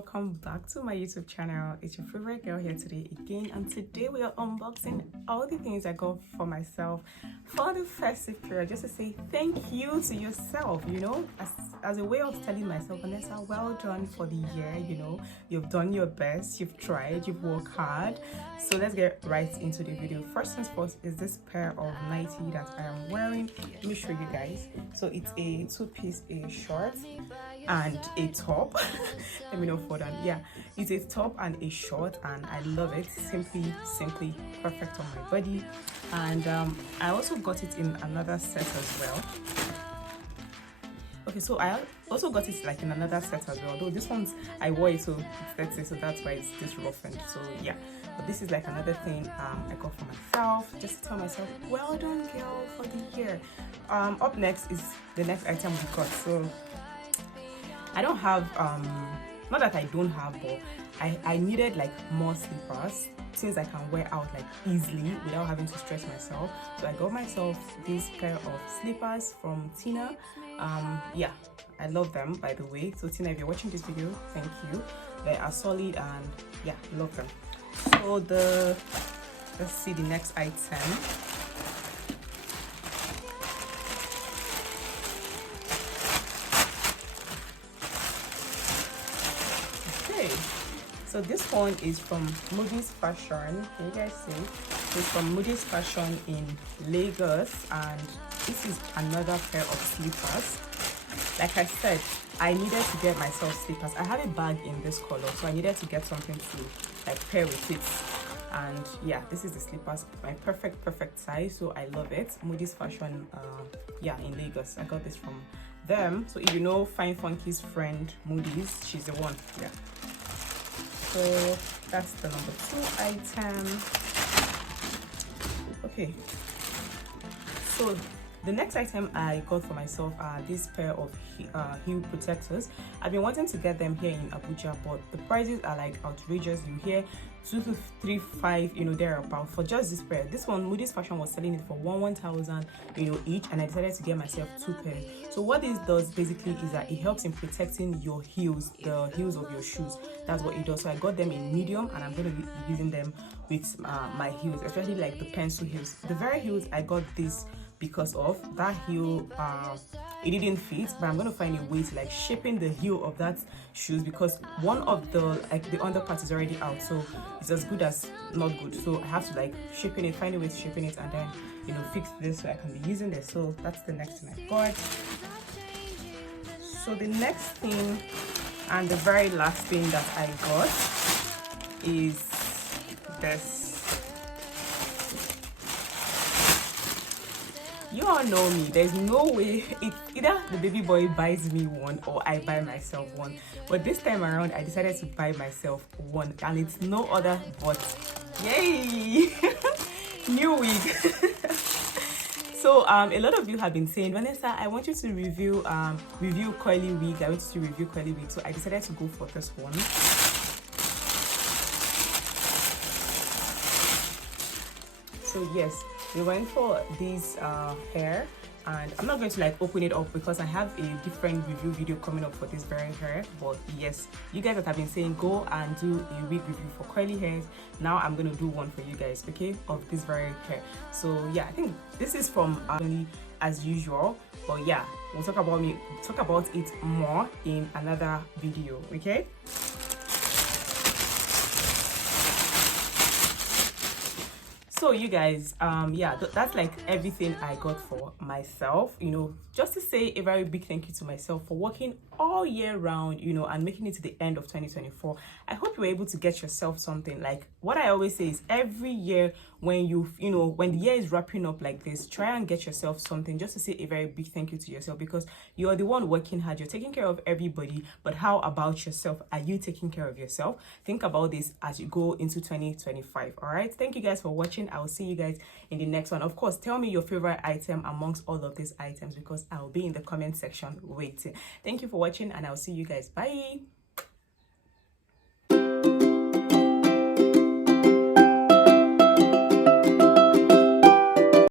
welcome back to my YouTube channel. It's your favorite girl here today again, and today we are unboxing all the things I got for myself for the festive period, just to say thank you to yourself, you know, as a way of telling myself, Vanessa, well done for the year. You know, you've done your best, you've tried, you've worked hard. So let's get right into the video. First things first is this pair of nightie that I am wearing. Let me show you guys. So it's a two-piece, a short and a top. Let me know for that. Yeah, it's a top and a short, and I love it. Simply perfect on my body. And I also got it in another set as well. Okay, so I also got it like in another set as well, though this one's I wore it, so that's it, so that's why it's this roughened. So yeah, but this is like another thing I got for myself, just to tell myself well done girl for the year. Up next is the next item we got. So I don't have not that I don't have, but I needed like more slippers, since I can wear out like easily without having to stress myself. So I got myself this pair of slippers from Tina. Yeah, I love them, by the way. So Tina, if you're watching this video, thank you. They are solid, and yeah, love them. So let's see the next item. So this one is from Moody's Fashion. Can you guys see? It's from Moody's Fashion in Lagos, and this is another pair of slippers. Like I said, I needed to get myself slippers. I have a bag in this color, so I needed to get something to like pair with it. And yeah, this is the slippers, my perfect size, so I love it. Moody's Fashion, yeah, in Lagos. I got this from them. So if you know Fine Funky's friend Moody's, she's the one. Yeah. So that's the number 2 item. Okay, so the next item I got for myself are this pair of heel protectors. I've been wanting to get them here in Abuja, but the prices are like outrageous. You hear 2,235, you know, thereabout for just this pair. This one, Moody's Fashion was selling it for 1,000, you know, each, and I decided to get myself 2 pairs. So what this does basically is that it helps in protecting your heels, the heels of your shoes. That's what it does. So I got them in medium, and I'm going to be using them with my heels, especially like the pencil heels. The very heels I got this because of that heel, it didn't fit, but I'm going to find a way to like shaping the heel of that shoes, because one of the like the under part is already out, so it's as good as not good. So I have to like shaping it, find a way to shaping it, and then, you know, fix this so I can be using this. So that's the next thing I got. So the next thing and the very last thing that I got is this. You all know me, there's no way either the baby boy buys me one or I buy myself one, but this time around I decided to buy myself one, and it's no other but yay new wig. So a lot of you have been saying, Vanessa, I want you to review curly wig. I want you to review curly wig, so I decided to go for this one. So yes, we went for this hair, and I'm not going to like open it up because I have a different review video coming up for this very hair. But yes, you guys that have been saying go and do a wig review for curly hairs, now I'm going to do one for you guys, okay, of this very hair. So yeah, I think this is from as usual, but yeah, we'll talk about it more in another video, okay? So you guys, yeah, that's like everything I got for myself, you know, just to say a very big thank you to myself for working all year round, you know, and making it to the end of 2024. I hope you were able to get yourself something. Like what I always say is every year when you know, when the year is wrapping up like this, try and get yourself something, just to say a very big thank you to yourself, because you're the one working hard, you're taking care of everybody, but how about yourself? Are you taking care of yourself? Think about this as you go into 2025. All right, thank you guys for watching. I will see you guys in the next one. Of course, tell me your favorite item amongst all of these items, because I will be in the comment section waiting. Thank you for watching, and I'll see you guys. Bye.